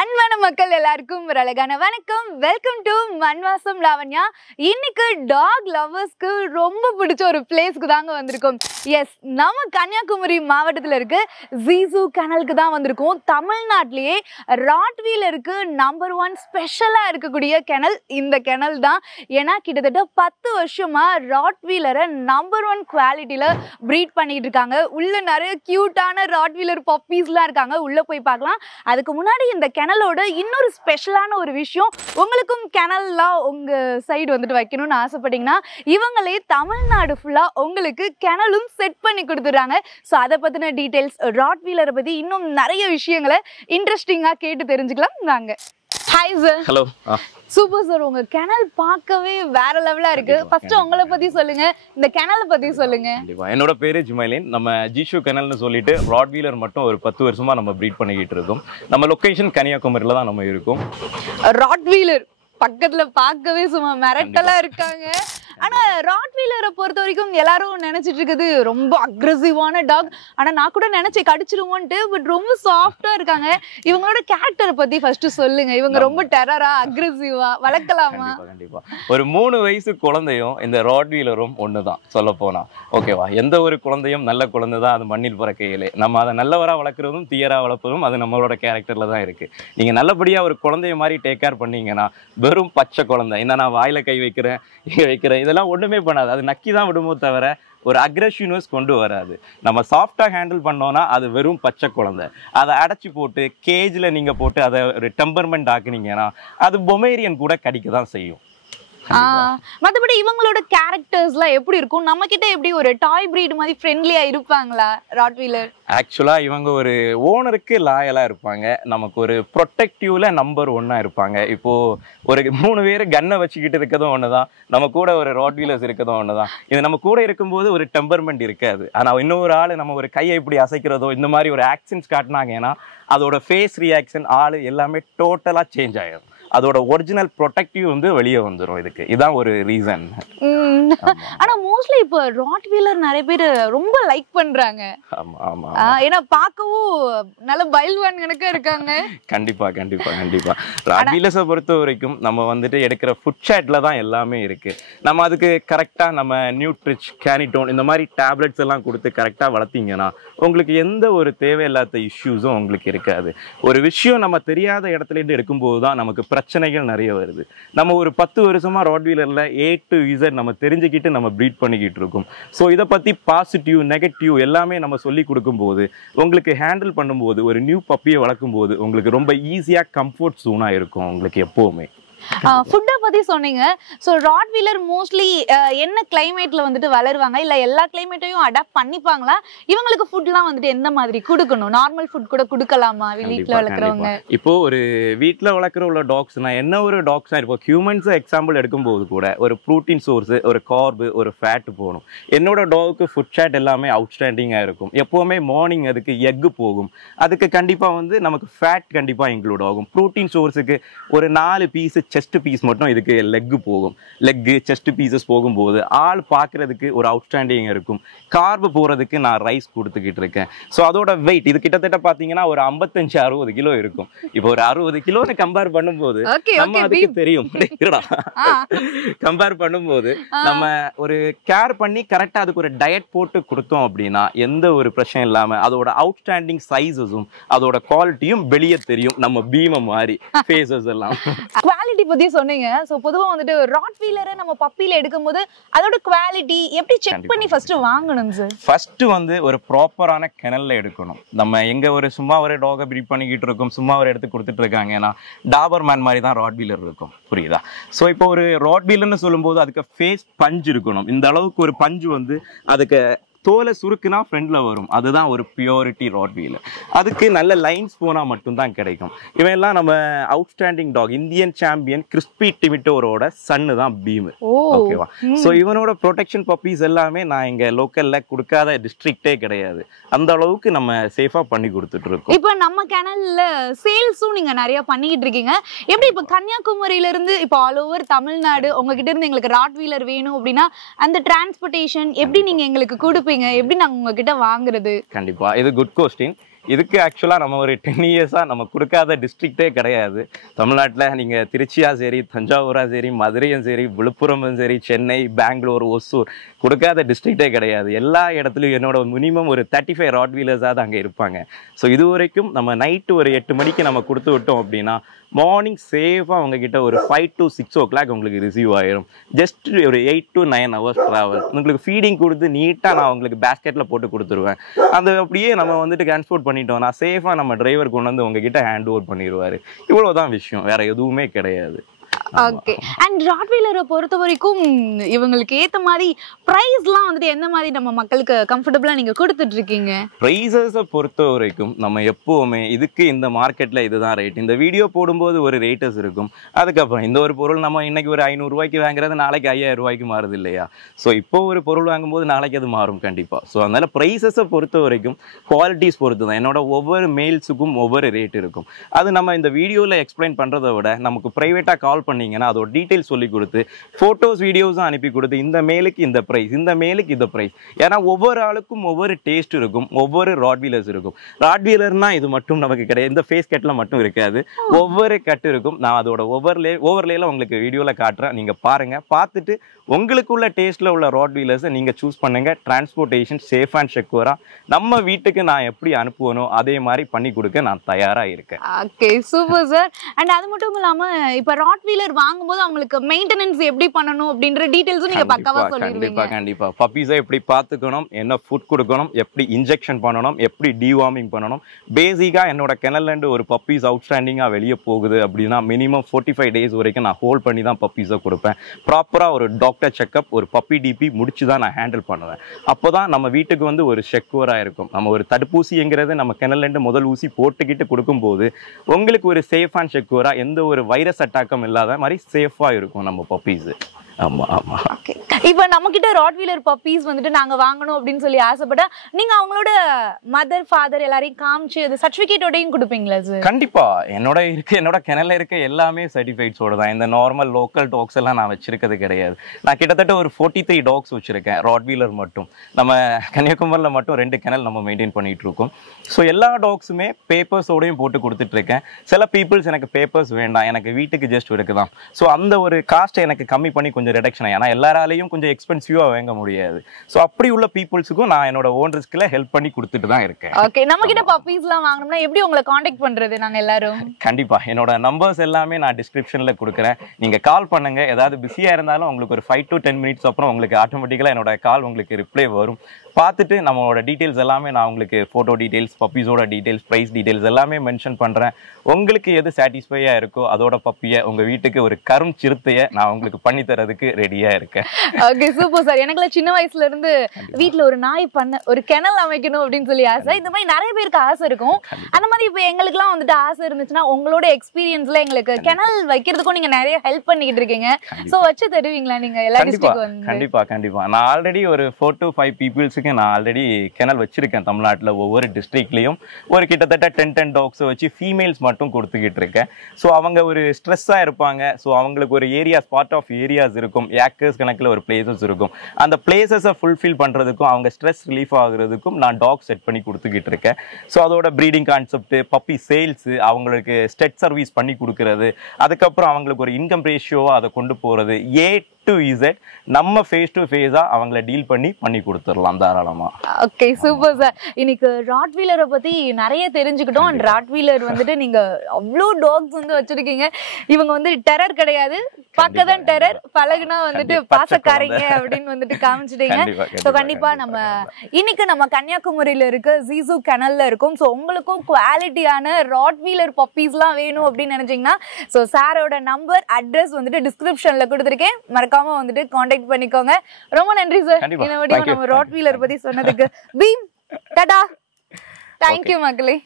அன்பான மக்கள் எல்லாருக்கும் ஒரு அழகான வணக்கம். Welcome to மண்வாசம் Lavanya. இன்னைக்கு டாக் லவர்ஸ்க்கு ரொம்ப பிடிச்ச ஒரு பிளேஸ்க்கு தாங்க வந்திருக்கோம். எஸ், நம்ம கன்னியாகுமரி மாவட்டத்தில் இருக்க ஜீசு கெனலுக்கு தான் வந்திருக்கோம். தமிழ்நாட்டிலேயே ராட்வீலருக்கு நம்பர் 1 ஸ்பெஷலாக இருக்கக்கூடிய கெனல் இந்த கெனல் தான். ஏன்னா கிட்டத்தட்ட 10 வருஷமா ராட்வீலரை நம்பர் 1 குவாலிட்டியில் ப்ரீட் பண்ணிட்டு இருக்காங்க. உள்ள நிறைய கியூட்டான ராட்வீலர் பப்பீஸ்லாம் இருக்காங்க. உள்ள போய் பார்க்கலாம். அதுக்கு முன்னாடி இந்த கெனலோட இன்னொரு ஸ்பெஷலான ஒரு விஷயம், உங்களுக்கும் கெனல்லாம் உங்க சைடு வந்துட்டு வைக்கணும்னு ஆசைப்பட்டீங்கன்னா இவங்களே தமிழ்நாடு ஃபுல்லா உங்களுக்கு கெனலும் செட் பண்ணி கொடுத்துறாங்க. ஸோ அதை பத்தின டீடைல்ஸ், ராட்வீலரை பத்தி இன்னும் நிறைய விஷயங்களை இன்ட்ரெஸ்டிங்கா கேட்டு தெரிஞ்சுக்கலாம். வாங்க. Hi sir. Hello. Super sir, உங்க கெனல் பார்க்கவே வேற லெவலா இருக்கு. ஃபர்ஸ்ட் உங்களை பத்தி சொல்லுங்க, இந்த கெனலை பத்தி சொல்லுங்க. என்னோட பேரு ஜுமைலின். நம்ம ஜீஷு கெனல்னு சொல்லிட்டு ராட்வீலர் மட்டும் ஒரு 10 வருஷமா நம்ம ப்ரீட் பண்ணிக்கிட்டு இருக்கோம். நம்ம லொகேஷன் கன்னியாகுமரியில தான் நம்ம இருக்கோம். ராட்வீலர் பக்கத்துல பார்க்கவே சும்மா மிரட்டலா இருக்காங்க. ஆனா ராட்வீலரை பொறுத்த வரைக்கும் எல்லாரும் நினைச்சிட்டு இருக்குது ரொம்ப அக்ரெசிவான டாக். ஆனா நான் கூட நினைச்சேன் கடிச்சிருவோன்ட்டு. பட் ரொம்ப சாஃப்டா இருக்காங்க. இவங்களோட கேரக்டரை பத்தி ஃபர்ஸ்ட் சொல்லுங்க. இவங்க ரொம்ப டெரரா, அக்ரெசிவா வளர்க்கலாமா? கண்டிப்பா. ஒரு 3 வயசு குழந்தையும் இந்த ராட்வீலரும் ஒண்ணுதான் சொல்ல போனா. ஓகேவா? எந்த ஒரு குழந்தையும் நல்ல குழந்தை தான், அது மண்ணில் பிறக்கையிலே. நம்ம அதை நல்லவரா வளர்க்குறதும் தீயரா வளர்ப்பதும் அது நம்மளோட கேரக்டர்ல தான் இருக்கு. நீங்க நல்லபடியா ஒரு குழந்தைய மாதிரி டேக் கேர் பண்ணீங்கன்னா வெறும் பச்சை குழந்தை, என்ன நான் வாயில கை வைக்கிறேன் இதெல்லாம் ஒண்ணுமே பண்ணாது. அது நக்கி தான் விடுமோ தவிர ஒரு அக்ரெஷிவ்னஸ் கொண்டு வராது. நம்ம சாஃப்டா ஹேண்டில் பண்ணோம்னா அது வெறும் பச்சை குழந்தை. அதை அடைச்சி போட்டு கேஜ்ல நீங்க போட்டு அதை ஒரு டெம்பர்மெண்ட் ஆக்குனீங்கன்னா அது பொமேரியன் கூட கடிக்க தான் செய்யும். மற்றபடி இவங்களோட கேரக்டர்ஸ்லாம் எப்படி இருக்கும்? நம்ம கிட்ட எப்படி ஒரு டாய் பிரீட் மாதிரி ஃப்ரெண்ட்லியா இருப்பாங்களா ராட்வீலர்? ஆக்சுவலா இவங்க ஒரு ஓனருக்கு லாயலா இருப்பாங்க. நமக்கு ஒரு ப்ரொடெக்டிவ்ல நம்பர் 1 இருப்பாங்க. இப்போ ஒரு 3 பேர் கன்னை வச்சுக்கிட்டு இருக்கதும் ஒண்ணுதான், நம்ம கூட ஒரு ராட்வீலர்ஸ் இருக்கதும் ஒண்ணுதான். இது நம்ம கூட இருக்கும்போது ஒரு டெம்பர்மெண்ட் இருக்காது. ஆனா இன்னொரு ஆள் நம்ம ஒரு கையை இப்படி அசைக்கிறதோ இந்த மாதிரி ஒரு ஆக்ஷன்ஸ் காட்டினாங்கன்னா அதோட ஃபேஸ் ரியாக்ஷன் ஆளு எல்லாமே டோட்டலா சேஞ்ச் ஆயிடும். அதோட ஒரிஜினல் ப்ரொடெக்டிவ் வந்து வெளியே வந்துடும். இதுக்கு இதான் ஒரு ரீசன். ஆனா மோஸ்ட்லி இப்போ ராட்வீலர் நிறைய பேர் ரொம்ப லைக் பண்றாங்க. ஆமா ஆமா. ஏன்னா பார்க்கவும் நல்ல பைல்வான் கணக்கா இருக்காங்க. கண்டிப்பா கண்டிப்பா கண்டிப்பா. ராட்வீலர்ஸை பொறுத்த வரைக்கும் நம்ம வந்துட்டு எடுக்கிற ஃபுட் சாட்ல தான் எல்லாமே இருக்கு. நம்ம அதுக்கு கரெக்டா நம்ம நியூட்ரிச், கேனிட்டோன் இந்த மாதிரி டேப்லெட்ஸ் எல்லாம் கொடுத்து கரெக்டா வளர்த்தீங்கன்னா உங்களுக்கு எந்த ஒரு தேவையில்லாத இஷ்யூஸும் உங்களுக்கு இருக்காது. ஒரு விஷயம் நம்ம தெரியாத இடத்துல இருந்து எடுக்கும்போது தான் நமக்கு பிரச்சனைகள் நிறைய வருது. நம்ம ஒரு 10 வருஷமா ராட்வீலர்ல A to Z நம்ம தெரிஞ்சுக்கிட்டு நம்ம ப்ரீட் பண்ணிக்கிட்டு இருக்கோம். ஸோ இதை பத்தி பாசிட்டிவ், நெகட்டிவ் எல்லாமே நம்ம சொல்லி கொடுக்கும்போது உங்களுக்கு ஹேண்டில் பண்ணும்போது ஒரு நியூ பப்பியை வளர்க்கும் போது உங்களுக்கு ரொம்ப ஈஸியா கம்ஃபர்ட் ஜோனா இருக்கும் உங்களுக்கு எப்பவுமே. ஃபுட்டை பத்தி சொன்னீங்க. ஸோ ராட்வீலர் மோஸ்ட்லி என்ன கிளைமேட்ல வந்துட்டு வளருவாங்க, இல்ல எல்லா கிளைமேட்டையும் அடாப்ட் பண்ணிப்பாங்களா? இவங்களுக்கு ஃபுட்லாம் வந்துட்டு எந்த மாதிரி கொடுக்கணும்? நார்மல் ஃபுட் கூட கொடுக்கலாமா வீட்டில் வளர்க்குறவங்க? இப்போ ஒரு வீட்டில் வளர்க்குற உள்ள டாக்ஸ்னா என்ன ஒரு டாக்ஸா இப்போ ஹியூமன்ஸ் எக்ஸாம்பிள் எடுக்கும்போது கூட ஒரு ப்ரோட்டீன் சோர்ஸ், ஒரு கார்பு, ஒரு ஃபேட் போகணும். என்னோட டாக்கு ஃபுட் சாட் எல்லாமே அவுட்ஸ்டாண்டிங்காக இருக்கும். எப்போவுமே மார்னிங் அதுக்கு எக்கு போகும். அதுக்கு கண்டிப்பாக வந்து நமக்கு ஃபேட் கண்டிப்பாக இன்க்ளூட் ஆகும். ப்ரோட்டீன் சோர்ஸுக்கு ஒரு 4 பீஸ் செஸ்ட் பீஸ் மட்டும் இதுக்கு லெக் போகும். லெக்கு செஸ்ட் பீசஸ் போகும்போது ஆள் பார்க்கறதுக்கு ஒரு அவுட்ஸ்டாண்டிங் இருக்கும். கார்பு போறதுக்கு நான் ரைஸ் கொடுத்துக்கிட்டு இருக்கேன். ஸோ அதோட வெயிட் இது கிட்டத்தட்ட பார்த்தீங்கன்னா ஒரு 55-60 கிலோ இருக்கும். இப்போ ஒரு 60 கிலோன்னு கம்பேர் பண்ணும்போது நம்ம அதுக்கு தெரியும். கம்பேர் பண்ணும்போது நம்ம ஒரு கேர் பண்ணி கரெக்டாக அதுக்கு ஒரு டயட் போட்டு கொடுத்தோம் அப்படின்னா எந்த ஒரு பிரச்சனை இல்லாமல் அதோட அவுட்ஸ்டாண்டிங் சைஸஸும் அதோட குவாலிட்டியும் வெளியே தெரியும். நம்ம பீம மாதிரி ஃபேஸஸ் எல்லாம். குவாலிட்டி பத்தி சொன்னீங்க. சோ பொதுவா வந்துட்டு ராட்வீலரை நம்ம பப்பில எடுக்கும்போது அதோட குவாலிட்டி எப்படி செக் பண்ணி ஃபர்ஸ்ட் வாங்கணும் சார்? ஃபர்ஸ்ட் வந்து ஒரு ப்ராப்பரான கெனல்ல எடுக்கணும். நம்ம எங்க ஒரு சும்மா ஒரு டாகை ப்ரீட் பண்ணிக்கிட்டு இருக்கோம், சும்மா ஒரு எடுத்து கொடுத்துட்டு இருக்காங்கன்னா டாபர் மேன் மாதிரி தான் ராட்வீலர் இருக்கும். புரியுதா? ஸோ இப்போ ஒரு ராட்வீலர்னு சொல்லும்போது அதுக்கு ஃபேஸ் பஞ்சு இருக்கணும். இந்த அளவுக்கு ஒரு பஞ்சு வந்து அதுக்கு தோலை சுருக்குனா ஃப்ரெண்ட்ல வரும். அதுதான் ஒரு பியூரிட்டி ராட்வீலர். அதுக்கு நல்ல லைன்ஸ் போனா மட்டும்தான் கிடைக்கும். இவன் எல்லாம் நம்ம outstanding dog Indian champion Crispy டிமிட்டோரோட சன்னு தான் பீம். ஓகேவா? ஸோ இவனோட ப்ரொடெக்ஷன் பப்பீஸ் எல்லாமே நான் இங்க லோக்கல்ல கொடுக்காத டிஸ்ட்ரிக்டே கிடையாது. அந்த அளவுக்கு நம்ம சேஃபா பண்ணி கொடுத்துட்டு இருக்கோம். இப்போ நம்ம சேனல்ல சேல்ஸும் நீங்க நிறைய பண்ணிக்கிட்டு இருக்கீங்க. எப்படி இப்போ கன்னியாகுமரியில இருந்து இப்போ ஆல் ஓவர் தமிழ்நாடு உங்ககிட்ட இருந்து எங்களுக்கு ராட்வீலர் வேணும் அப்படின்னா அந்த டிரான்ஸ்போர்ட்டேஷன் எப்படி நீங்க எங்களுக்கு கொடுப்பீங்க? எப்படி நாங்க உங்ககிட்ட வாங்குறது? கண்டிப்பா இது குட் கொஸ்டின். இதுக்கு ஆக்சுவலாக நம்ம ஒரு 10 இயர்ஸாக நம்ம கொடுக்காத டிஸ்ட்ரிக்டே கிடையாது தமிழ்நாட்டில். நீங்கள் திருச்சியா சரி, தஞ்சாவூரா சரி, மதுரையும் சரி, விழுப்புரமும் சரி, சென்னை, பெங்களூர், ஒசூர் கொடுக்காத டிஸ்ட்ரிக்டே கிடையாது. எல்லா இடத்துலையும் என்னோட மினிமம் ஒரு 35 ராட்வீலர்ஸாவது அங்கே இருப்பாங்க. ஸோ இது வரைக்கும் நம்ம நைட்டு ஒரு 8 மணிக்கு நம்ம கொடுத்து விட்டோம் அப்படின்னா மார்னிங் சேஃபாக அவங்கக்கிட்ட ஒரு 5 to 6 o'clock உங்களுக்கு ரிசீவ் ஆயிரும். ஜஸ்ட் ஒரு 8 to 9 hours ட்ராவல். உங்களுக்கு ஃபீடிங் கொடுத்து நீட்டாக நான் உங்களுக்கு பேஸ்கெட்டில் போட்டு கொடுத்துருவேன். அந்த அப்படியே நம்ம வந்துட்டு டிரான்ஸ்போர்ட் பண்ணிட்டோம்னா சேஃபாக நம்ம டிரைவர் கொண்டு வந்து உங்ககிட்ட ஹேண்ட் ஓவர் பண்ணிடுவார். இவ்வளோதான் விஷயம், வேற எதுவுமே கிடையாது. ஓகே. அண்ட் ராட்வீலரை பொறுத்த வரைக்கும் இவங்களுக்கு ஏத்த மாதிரி பிரைஸ்லாம் வந்துட்டு எந்த மாதிரி நம்ம மக்களுக்கு கம்ஃபர்டபுளா நீங்க கொடுத்துட்டு இருக்கீங்க? ப்ரைஸஸை பொறுத்த வரைக்கும் நம்ம எப்போவுமே இதுக்கு இந்த மார்க்கெட்டில் இதுதான் ரேட், இந்த வீடியோ போடும்போது ஒரு ரேட்டஸ் இருக்கும். அதுக்கப்புறம் இந்த ஒரு பொருள் நம்ம இன்னைக்கு ஒரு 500 ரூபாய்க்கு வாங்குறது நாளைக்கு 5000 ரூபாய்க்கு மாறுது இல்லையா? ஸோ இப்போ ஒரு பொருள் வாங்கும்போது நாளைக்கு அது மாறும் கண்டிப்பாக. ஸோ அதனால ப்ரைஸஸை பொறுத்த வரைக்கும் குவாலிட்டிஸ் பொறுத்து தான் என்னோட ஒவ்வொரு மேல்ஸுக்கும் ஒவ்வொரு ரேட் இருக்கும். அது நம்ம இந்த வீடியோவில் எக்ஸ்பிளைன் பண்ணுறதை விட நமக்கு ப்ரைவேட்டாக கால் பண்ணீங்கன்னா அதோட டீட்டெயில்ஸ் சொல்லி கொடுத்து ஃபோட்டோஸ் வீடியோஸும் அனுப்பி கொடுத்து இந்த மேலுக்கு இந்த ப்ரைஸ், இந்த மேலுக்கு இந்த ப்ரைஸ். ஏன்னா ஒவ்வொரு ஆளுக்கும் ஒவ்வொரு டேஸ்ட் இருக்கும், ஒவ்வொரு ராட்வீலர்ஸ் இருக்கும். ராட்வீலர்னா இது மட்டும் நமக்கு கிடையாது, இந்த ஃபேஸ் கட்டில் மட்டும் இருக்காது, ஒவ்வொரு கட்டு இருக்கும். நான் அதோட ஓவர்லேயில் உங்களுக்கு வீடியோவில் காட்டுறேன், நீங்கள் பாருங்கள். பார்த்துட்டு உங்களுக்குள்ள டேஸ்ட்டில் உள்ள ராட்வீலர்ஸை நீங்கள் சூஸ் பண்ணுங்கள். டிரான்ஸ்போர்ட்டேஷன் சேஃப் அண்ட் செக்யூராக நம்ம வீட்டுக்கு நான் எப்படி அனுப்புவனோ அதே மாதிரி பண்ணி கொடுக்க நான் தயாராக இருக்கேன். Okay, super sir. அண்ட் அது மட்டும் இல்லாமல் இப்போ ராட்வீலர் வாங்கும்போது அவங்களுக்கு மெயின்டெனன்ஸ் எப்படி பண்ணணும் அப்படின்ற டீடைல்ஸும் நீங்க பக்காவா சொல்லிடுவீங்க. கண்டிப்பா பப்பீஸை எப்படி பார்த்துக்கணும், என்ன ஃபுட் கொடுக்கணும், எப்படி இன்ஜெக்ஷன் பண்ணணும், எப்படி டிவார்மிங் பண்ணணும். பேசிக்கா என்னோட கிணல்ல இருந்து ஒரு பப்பீஸ் அவுட்ஸ்டாண்டிங்கா வெளியே போகுது அப்படின்னா மினிமம் 45 days வரைக்கும் நான் ஹோல்ட் பண்ணி தான் பப்பீஸை கொடுப்பேன். ப்ராப்பரா ஒரு டாக்டர் செக்அப், ஒரு பப்பி டிபி முடிச்சு தான் நான் ஹேண்டில் பண்ணுவேன். அப்போதான் நம்ம வீட்டுக்கு வந்து ஒரு செக்யூரா இருக்கும். நம்ம ஒரு தடுப்பூசிங்கிறது நம்ம கிணல்ல இருந்து முதல் ஊசி போட்டுக்கிட்டு கொடுக்கும்போது உங்களுக்கு ஒரு சேஃப் அண்ட் செக்யூரா எந்த ஒரு வைரஸ் அட்டாக்கும் இல்லாத மாதிரி சேஃபா இருக்கும் நம்ம பப்பீஸ். ஆமா ஆமா. ஓகே. இப்போ நம்ம கிட்ட ராட்வீலர் பப்பீஸ் வந்துட்டு நாங்க வாங்கணும் அப்படின்னு சொல்லி ஆசைப்பட்டா நீங்க அவங்களோட மதர் ஃபாதர் எல்லாரையும் காமிச்சு அது சர்டிபிகேட்டோடையும் கொடுப்பீங்களா சார்? கண்டிப்பா. என்னோட கிணல்ல இருக்க எல்லாமே சர்டிஃபைட்ஸோட தான். இந்த நார்மல் லோக்கல் டாக்ஸ் எல்லாம் நான் வச்சிருக்கிறது கிடையாது. நான் கிட்டத்தட்ட ஒரு 43 டாக்ஸ் வச்சிருக்கேன் ராட்வீலர் மட்டும். நம்ம கன்னியாகுமரியில் மட்டும் 2 கிணல் நம்ம மெயின்டைன் பண்ணிட்டு இருக்கோம். ஸோ எல்லா டாக்ஸுமே பேப்பர்ஸோடையும் போட்டு கொடுத்துட்டு இருக்கேன். சில பீப்புள்ஸ் எனக்கு பேப்பர்ஸ் வேண்டாம், எனக்கு வீட்டுக்கு ஜஸ்ட் இருக்குதான். ஸோ அந்த ஒரு காஸ்ட்டை எனக்கு கம்மி பண்ணி கொஞ்சம் ரிடக்ஷன், ஏன்னா எல்லாராலையும் கொஞ்சம் எக்ஸ்பென்சிவாக வாங்க முடியாது. ஸோ அப்படி உள்ள பீப்புள்ஸுக்கும் நான் என்னோட ஓன் ரிஸ்க்ல ஹெல்ப் பண்ணி கொடுத்துட்டு தான் இருக்கேன். ஓகே. நம்ம கிட்ட பப்பீஸ்லாம் வாங்கணும்னா எப்படி உங்களை காண்டாக்ட் பண்றது நாங்க எல்லாரும்? கண்டிப்பா என்னோட நம்பர்ஸ் எல்லாமே நான் டிஸ்கிரிப்ஷன்ல கொடுக்குறேன். நீங்க கால் பண்ணுங்க. ஏதாவது பிஸியா இருந்தாலும் உங்களுக்கு ஒரு 5 to 10 minutes அப்புறம் உங்களுக்கு ஆட்டோமேட்டிக்கலா என்னோட கால் உங்களுக்கு ரிப்ளை வரும். பார்த்துட்டு நம்மளோட டீட்டெயில்ஸ் எல்லாமே நான் உங்களுக்கு ஃபோட்டோ டீட்டெயில்ஸ், பப்பீஸோட டீட்டெயில்ஸ், ப்ரைஸ் டீட்டெயில்ஸ் எல்லாமே மென்ஷன் பண்ணுறேன். உங்களுக்கு எது சாட்டிஸ்ஃபையாக இருக்கோ அதோட பப்பியை உங்கள் வீட்டுக்கு ஒரு கரும் சிறுத்தையை நான் உங்களுக்கு பண்ணி தரதுக்கு ரெடியாக இருக்கேன். Okay, super sir. எனக்குலாம் சின்ன வயசுல இருந்து வீட்டில் ஒரு நாய் பண்ண ஒரு கிணல் அமைக்கணும் அப்படின்னு சொல்லி ஆசை. இந்த மாதிரி நிறைய பேருக்கு ஆசை இருக்கும். அந்த மாதிரி இப்போ எங்களுக்குலாம் வந்துட்டு ஆசை இருந்துச்சுன்னா உங்களோட எக்ஸ்பீரியன்ஸ்ல எங்களுக்கு கிணல் வைக்கிறதுக்கும் நீங்க நிறைய ஹெல்ப் பண்ணிக்கிட்டு இருக்கீங்க. ஸோ வச்சு தருவீங்களா நீங்க எல்லா டிஸ்ட்ரிக்ட்? கண்டிப்பா. நான் ஆல்ரெடி ஒரு 4 to 5 பீப்புள்ஸுக்கு நான் ஆல்ரெடி கிணல் வச்சிருக்கேன் தமிழ்நாட்டில். ஒவ்வொரு டிஸ்ட்ரிக்ட்லையும் ஒரு கிட்டத்தட்ட 10 டாக்ஸை வச்சு ஃபீமேல்ஸ் மட்டும் கொடுத்துக்கிட்டு இருக்கேன். ஸோ அவங்க ஒரு ஸ்ட்ரெஸ்ஸாக இருப்பாங்க. ஸோ அவங்களுக்கு ஒரு ஏரியாஸ், பார்ட் ஆஃப் ஏரியாஸ் இருக்கும், ஏக்கர்ஸ் கணக்கில் ஒரு பிளேசஸ் இருக்கும். அந்த பிளேசஸை ஃபுல்ஃபில் பண்ணுறதுக்கும் அவங்க ஸ்ட்ரெஸ் ரிலீஃப் ஆகுறதுக்கும் நான் டாக் செட் பண்ணி கொடுத்துக்கிட்டு இருக்கேன். ஸோ அதோட ப்ரீடிங் கான்செப்ட், பப்பி சேல்ஸு, அவங்களுக்கு ஸ்டெட் சர்வீஸ் பண்ணி கொடுக்கறது, அதுக்கப்புறம் அவங்களுக்கு ஒரு இன்கம் ரேஷியோவாக அதை கொண்டு போகிறது, A to Z நம்ம ஃபேஸ் டு ஃபேஸா அவங்கள டீல் பண்ணி கொடுத்துடலாம் தாராளமா. Okay, super sir. இன்னைக்கு ராட்வீலரை பத்தி நிறைய தெரிஞ்சுக்கிட்டோம். ராட்வீலர் வந்துட்டு நீங்க அவ்வளோ டாக்ஸ் வந்து வச்சிருக்கீங்க. இவங்க வந்து டெரர் கிடையாது, பக்கதான் டெரர், பழகுனா வந்துட்டு பாசக்காரங்க அப்படின்னு வந்துட்டு காமிச்சிட்டீங்க. ஸோ கண்டிப்பா நம்ம இன்னைக்கு நம்ம கன்னியாகுமரியில இருக்க ஜீசு கெனல்ல இருக்கும். ஸோ உங்களுக்கும் குவாலிட்டியான ராட்வீலர் பப்பீஸ்லாம் வேணும் அப்படின்னு நினைச்சீங்கன்னா ஸோ சாரோட நம்பர், அட்ரஸ் வந்துட்டு டிஸ்கிரிப்ஷன்ல கொடுத்துருக்கேன். மறக்காம வந்துட்டு காண்டாக்ட் பண்ணிக்கோங்க. ரொம்ப நன்றி சார். இந்த வீடியோ நம்ம ராட்வீலர் பத்தி சொன்னதுக்கு. பீம் டாடா. தேங்க்யூ மக்களே.